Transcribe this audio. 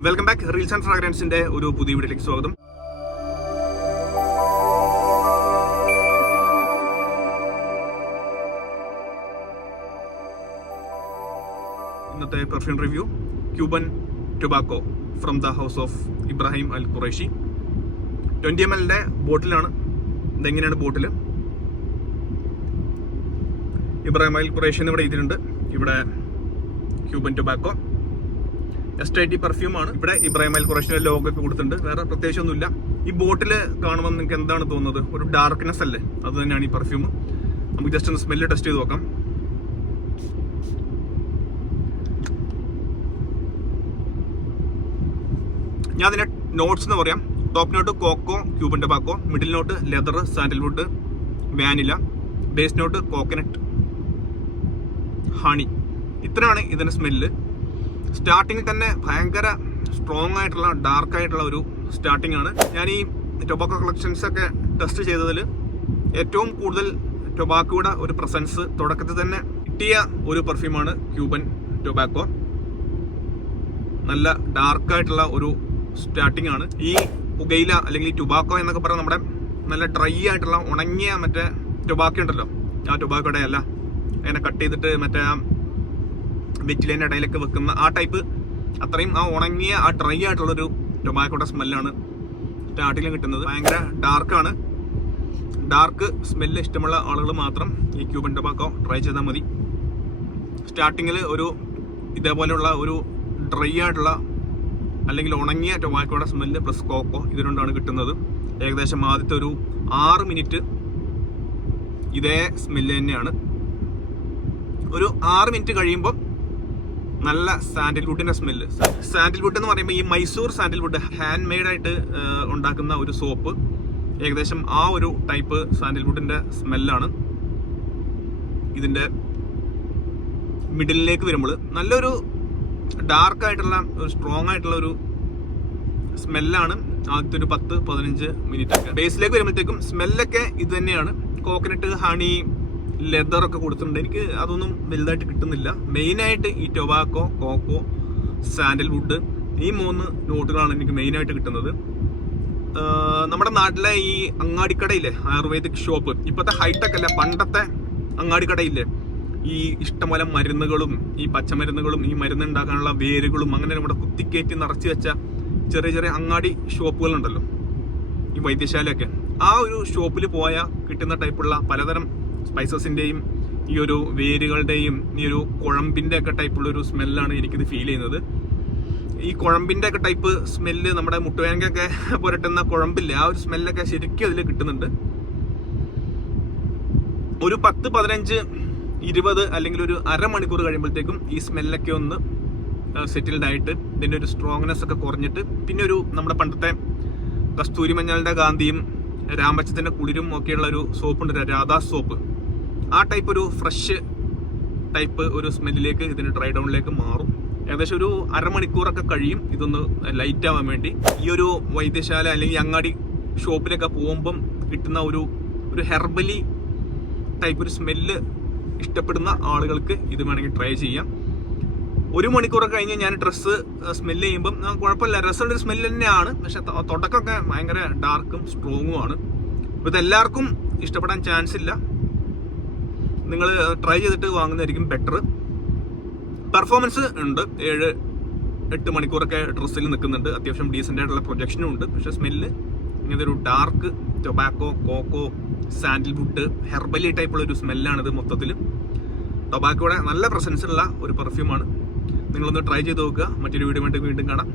Welcome back reels and ഫ്രാഗ്രൻസിന്റെ ഒരു പുതിയ വീഡിയോയിലേക്ക് സ്വാഗതം. ഇന്നത്തെ perfume review Cuban tobacco from the house of Ibrahim Al Qurashi twenty M എല്ലിന്റെ ബോട്ടിലാണ് ഇതെങ്ങനെയാണ് ബോട്ടിൽ ഇബ്രാഹിം അൽ ഖുറേഷി എന്ന് ഇവിടെ ഇതിലുണ്ട് ഇവിടെ Cuban tobacco S I T perfume ആണ്. ഇവിടെ ഇബ്രാഹിം അൽ ഖുറേഷിന്റെ ലോഗോ ഒക്കെ കൊടുത്തിട്ടുണ്ട്. വേറെ പ്രത്യേകിച്ച് ഒന്നുമില്ല ഈ ബോട്ടിൽ കാണുമ്പോൾ നിങ്ങൾക്ക് എന്താണ് തോന്നുന്നത്? ഒരു ഡാർക്ക്നെസ് അല്ലേ? അത് തന്നെയാണ് ഈ പെർഫ്യൂം നമുക്ക് ജസ്റ്റ് ഒന്ന് സ്മെല്ല് ടെസ്റ്റ് ചെയ്ത് നോക്കാം. ഞാൻ അതിന്റെ നോട്ട്സ് എന്ന് പറയാം. Top note cocoa Cuban tobacco middle note leather sandalwood vanilla base note coconut honey ഇത്രയാണ് ഇതിന്റെ സ്മെല്ല് സ്റ്റാർട്ടിങ്ങിൽ തന്നെ ഭയങ്കര സ്ട്രോങ് ആയിട്ടുള്ള ഡാർക്ക് ആയിട്ടുള്ള ഒരു സ്റ്റാർട്ടിംഗ് ആണ്. ഞാൻ ഈ ടൊബാക്കോ കളക്ഷൻസ് ഒക്കെ ടെസ്റ്റ് ചെയ്തതിൽ ഏറ്റവും കൂടുതൽ ടൊബാക്കോയുടെ ഒരു പ്രസൻസ് തുടക്കത്തിൽ തന്നെ കിട്ടിയ ഒരു പെർഫ്യൂമാണ് ക്യൂബൻ ടൊബാക്കോ നല്ല ഡാർക്കായിട്ടുള്ള ഒരു സ്റ്റാർട്ടിംഗ് ആണ്. ഈ പുകയില അല്ലെങ്കിൽ ഈ ടുബാക്കോ എന്നൊക്കെ പറഞ്ഞാൽ നമ്മുടെ നല്ല ഡ്രൈ ആയിട്ടുള്ള ഉണങ്ങിയ മറ്റേ ടൊബാക്കോ ഉണ്ടല്ലോ. ആ ടൊബാക്കോയുടെ അല്ല. അതിനെ കട്ട് ചെയ്തിട്ട് മറ്റേ വെറ്റിലേന്റെ ഇടയിലൊക്കെ വെക്കുന്ന ആ ടൈപ്പ് അത്രയും ആ ഉണങ്ങിയ ആ ഡ്രൈ ആയിട്ടുള്ളൊരു ടൊബാക്കോയുടെ സ്മെല്ലാണ് സ്റ്റാർട്ടിങ്ങിൽ കിട്ടുന്നത്. ഭയങ്കര ഡാർക്കാണ് ഡാർക്ക് സ്മെല്ല് ഇഷ്ടമുള്ള ആളുകൾ മാത്രം ഈ ക്യൂബൻ ടൊബാക്കോ ട്രൈ ചെയ്താൽ മതി. സ്റ്റാർട്ടിങ്ങിൽ ഒരു ഇതേപോലെയുള്ള ഒരു ഡ്രൈ ആയിട്ടുള്ള അല്ലെങ്കിൽ ഉണങ്ങിയ ടൊബാക്കോയുടെ സ്മെല്ല് പ്ലസ് കോക്കോ ഇത് രണ്ടാണ് കിട്ടുന്നത്. ഏകദേശം ആദ്യത്തെ ഒരു ആറ് മിനിറ്റ് ഇതേ സ്മെല്ല് തന്നെയാണ്. ഒരു ആറ് മിനിറ്റ് കഴിയുമ്പോൾ നല്ല സാൻഡിൽവുഡിന്റെ സ്മെല്ല് സാൻഡിൽവുഡ് എന്ന് പറയുമ്പോൾ ഈ മൈസൂർ സാൻഡിൽവുഡ് ഹാൻഡ് മെയ്ഡ് ആയിട്ട് ഉണ്ടാക്കുന്ന ഒരു സോപ്പ് ഏകദേശം ആ ഒരു ടൈപ്പ് സാൻഡിൽവുഡിന്റെ സ്മെല്ലാണ് ഇതിന്റെ മിഡിലിലേക്ക് വരുമ്പോൾ നല്ലൊരു ഡാർക്ക് ആയിട്ടുള്ള ഒരു സ്ട്രോങ് ആയിട്ടുള്ള ഒരു സ്മെല്ലാണ് ആദ്യത്തെ ഒരു പത്ത് പതിനഞ്ച് മിനിറ്റ് ഒക്കെ. ബേസിലേക്ക് വരുമ്പോഴത്തേക്കും സ്മെല്ലൊക്കെ ഇത് തന്നെയാണ്. കോക്കനട്ട് ഹണി ലെതർ ഒക്കെ കൊടുത്തിട്ടുണ്ട്. എനിക്ക് അതൊന്നും വലുതായിട്ട് കിട്ടുന്നില്ല. മെയിനായിട്ട് ഈ ടൊബാക്കോ കോക്കോ സാൻഡൽവുഡ് ഈ മൂന്ന് നോട്ടുകളാണ് എനിക്ക് മെയിനായിട്ട് കിട്ടുന്നത്. നമ്മുടെ നാട്ടിലെ ഈ അങ്ങാടിക്കടയില്ലേ ആയുർവേദിക് ഷോപ്പ് ഇപ്പോഴത്തെ ഹൈടെക് അല്ല പണ്ടത്തെ അങ്ങാടിക്കടയില്ലേ? ഈ ഇഷ്ടംപോലെ മരുന്നുകളും ഈ പച്ചമരുന്നുകളും ഈ മരുന്ന് ഉണ്ടാക്കാനുള്ള വേരുകളും അങ്ങനെ നമ്മുടെ കുത്തിക്കയറ്റി നിറച്ച് വെച്ച ചെറിയ ചെറിയ അങ്ങാടി ഷോപ്പുകളുണ്ടല്ലോ ഈ വൈദ്യശാലയൊക്കെ. ആ ഒരു ഷോപ്പിൽ പോയാൽ കിട്ടുന്ന ടൈപ്പുള്ള പലതരം സ്പൈസസിന്റെയും ഈ ഒരു വേരുകളുടെയും ഈ ഒരു കുഴമ്പിന്റെ ഒക്കെ ടൈപ്പുള്ള ഒരു സ്മെല്ലാണ് എനിക്കിത് ഫീൽ ചെയ്യുന്നത്. ഈ കുഴമ്പിന്റെ ഒക്കെ ടൈപ്പ് സ്മെല്ല് നമ്മുടെ മുട്ടുവേനക്കൊക്കെ പുരട്ടുന്ന കുഴമ്പില്ല ആ ഒരു സ്മെല്ലൊക്കെ ശരിക്കും അതിൽ കിട്ടുന്നുണ്ട്. ഒരു പത്ത് പതിനഞ്ച് ഇരുപത് അല്ലെങ്കിൽ ഒരു അരമണിക്കൂർ കഴിയുമ്പോഴത്തേക്കും ഈ സ്മെല്ലൊക്കെ ഒന്ന് സെറ്റിൽഡ് ആയിട്ട് ഇതിന്റെ ഒരു സ്ട്രോങ്നെസ് ഒക്കെ കുറഞ്ഞിട്ട് പിന്നെ ഒരു നമ്മുടെ പണ്ടത്തെ കസ്തൂരി മഞ്ഞളുടെ ഗാന്ധിയും രാമച്ചത്തിന്റെ കുളിരും ഒക്കെയുള്ള ഒരു സോപ്പ് ഉണ്ട് രാധാ സോപ്പ് ആ ടൈപ്പ് ഒരു ഫ്രഷ് ടൈപ്പ് ഒരു സ്മെല്ലിലേക്ക് ഇതിന് ഡ്രൈ ഡൗണിലേക്ക് മാറും. ഏകദേശം ഒരു അരമണിക്കൂറൊക്കെ കഴിയും ഇതൊന്ന് ലൈറ്റ് ആവാൻ വേണ്ടി. ഈ ഒരു വൈദ്യശാല അല്ലെങ്കിൽ അങ്ങാടി ഷോപ്പിലൊക്കെ പോകുമ്പം കിട്ടുന്ന ഒരു ഒരു ഹെർബലി ടൈപ്പ് ഒരു സ്മെല്ല് ഇഷ്ടപ്പെടുന്ന ആളുകൾക്ക് ഇത് വേണമെങ്കിൽ ട്രൈ ചെയ്യാം. ഒരു മണിക്കൂറൊക്കെ കഴിഞ്ഞ് ഞാൻ ഡ്രസ്സ് സ്മെല്ല് ചെയ്യുമ്പം കുഴപ്പമില്ല. രസമുള്ള ഒരു സ്മെല്ല് തന്നെയാണ്. പക്ഷെ തുടക്കമൊക്കെ ഭയങ്കര ഡാർക്കും സ്ട്രോങ്ങും ആണ്. അപ്പോൾ ഇതെല്ലാവർക്കും ഇഷ്ടപ്പെടാൻ ചാൻസ് ഇല്ല. നിങ്ങൾ ട്രൈ ചെയ്തിട്ട് വാങ്ങുന്നതായിരിക്കും ബെറ്റർ പെർഫോമൻസ് ഉണ്ട്. ഏഴ് എട്ട് മണിക്കൂറൊക്കെ ഡ്രസ്സിൽ നിൽക്കുന്നുണ്ട്. അത്യാവശ്യം ഡീസന്റ് ആയിട്ടുള്ള പ്രൊജക്ഷനും ഉണ്ട്. പക്ഷേ സ്മെല്ല് ഇങ്ങനത്തെ ഒരു dark tobacco cocoa sandalwood herbally ടൈപ്പുള്ള ഒരു സ്മെല്ലാണിത് മൊത്തത്തിൽ ടൊബാക്കോയുടെ നല്ല പ്രസൻസ് ഉള്ള ഒരു പെർഫ്യൂമാണ് നിങ്ങളൊന്ന് ട്രൈ ചെയ്ത് നോക്കുക. മറ്റൊരു വീഡിയോ വേണ്ടി വീണ്ടും കാണാം.